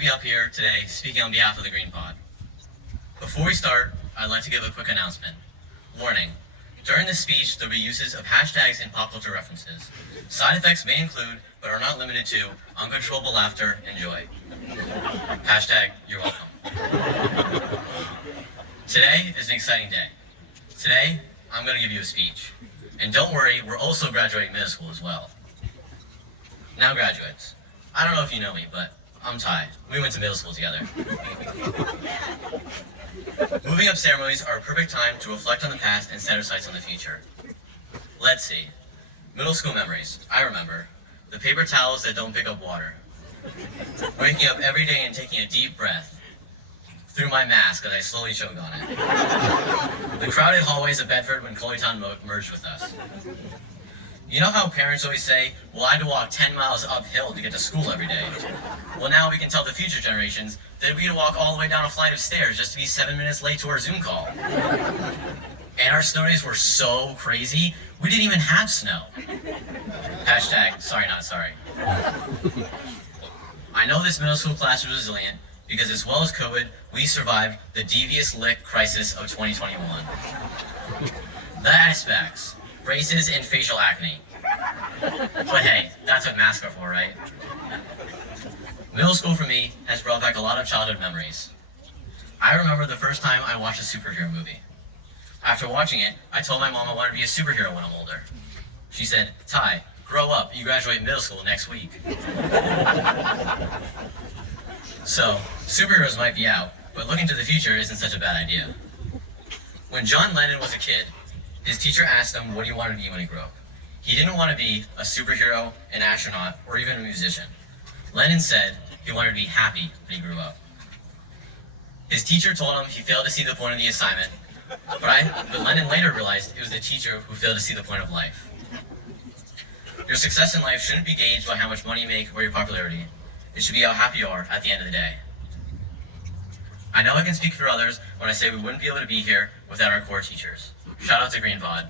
be up here today speaking on behalf of the Green Pod. Before we start, I'd like to give a quick announcement. Warning, during this speech there'll be uses of hashtags and pop culture references. Side effects may include, but are not limited to, uncontrollable laughter and joy. Hashtag, you're welcome. Today is an exciting day. Today, I'm going to give you a speech. And don't worry, we're also graduating middle school as well. Now graduates, I don't know if you know me, but I'm Ty. We went to middle school together. Moving up ceremonies are a perfect time to reflect on the past and set our sights on the future. Let's see. Middle school memories. I remember. The paper towels that don't pick up water. Waking up every day and taking a deep breath through my mask as I slowly choked on it. The crowded hallways of Bedford when Town merged with us. You know how parents always say, well, I had to walk 10 miles uphill to get to school every day. Well, now we can tell the future generations that we had to walk all the way down a flight of stairs just to be 7 minutes late to our Zoom call. And our snow days were so crazy, we didn't even have snow. Hashtag, sorry not sorry. I know this middle school class was resilient because as well as COVID, we survived the devious lick crisis of 2021. The aspects. Braces and facial acne. But hey, that's what masks are for, right? Middle school for me has brought back a lot of childhood memories. I remember the first time I watched a superhero movie. After watching it, I told my mom I wanted to be a superhero when I'm older. She said, Ty, grow up, you graduate middle school next week. So, superheroes might be out, but looking to the future isn't such a bad idea. When John Lennon was a kid, his teacher asked him what he wanted to be when he grew up. He didn't want to be a superhero, an astronaut, or even a musician. Lennon said he wanted to be happy when he grew up. His teacher told him he failed to see the point of the assignment, but Lennon later realized it was the teacher who failed to see the point of life. Your success in life shouldn't be gauged by how much money you make or your popularity. It should be how happy you are at the end of the day. I know I can speak for others when I say we wouldn't be able to be here without our core teachers. Shout out to Green Pod.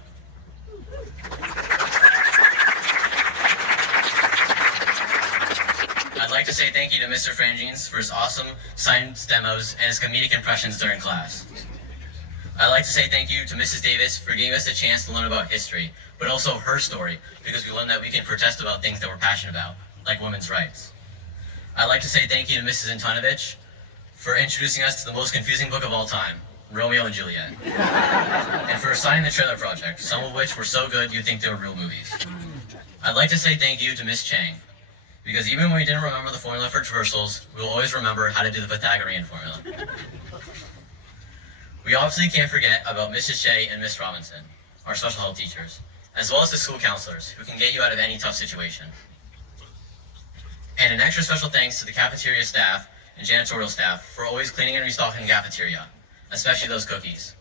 I'd like to say thank you to Mr. Frangines for his awesome science demos and his comedic impressions during class. I'd like to say thank you to Mrs. Davis for giving us a chance to learn about history, but also her story, because we learned that we can protest about things that we're passionate about, like women's rights. I'd like to say thank you to Mrs. Antonovich for introducing us to the most confusing book of all time, Romeo and Juliet, and for assigning the trailer project, some of which were so good you'd think they were real movies. I'd like to say thank you to Miss Chang, because even when we didn't remember the formula for traversals, we'll always remember how to do the Pythagorean formula. We obviously can't forget about Mrs. Shea and Miss Robinson, our special help teachers, as well as the school counselors, who can get you out of any tough situation. And an extra special thanks to the cafeteria staff and janitorial staff for always cleaning and restocking the cafeteria, especially those cookies.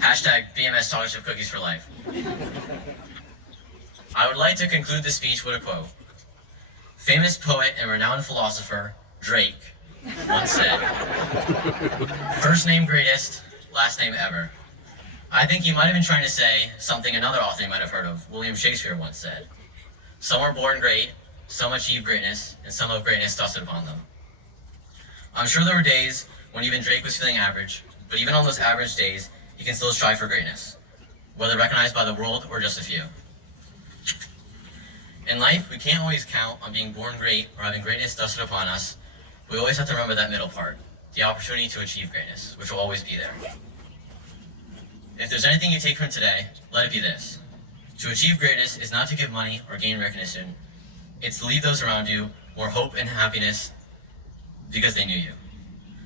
Hashtag BMS Chocolate Chip Cookies for life. I would like to conclude this speech with a quote. Famous poet and renowned philosopher, Drake, once said, first name greatest, last name ever. I think he might have been trying to say something another author you might have heard of, William Shakespeare once said. Some were born great, some achieved greatness, and some of greatness dusted upon them. I'm sure there were days when even Drake was feeling average, but even on those average days, he can still strive for greatness, whether recognized by the world or just a few. In life, we can't always count on being born great or having greatness dusted upon us. We always have to remember that middle part, the opportunity to achieve greatness, which will always be there. If there's anything you take from today, let it be this. To achieve greatness is not to give money or gain recognition. It's to leave those around you more hope and happiness because they knew you.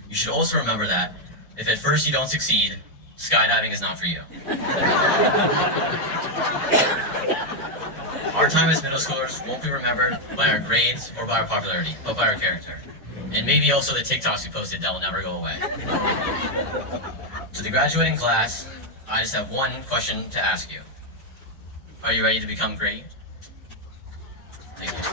You should also remember that if at first you don't succeed, skydiving is not for you. Our time as middle schoolers won't be remembered by our grades or by our popularity, but by our character. And maybe also the TikToks we posted that will never go away. To the graduating class, I just have one question to ask you. Are you ready to become great? Thank you.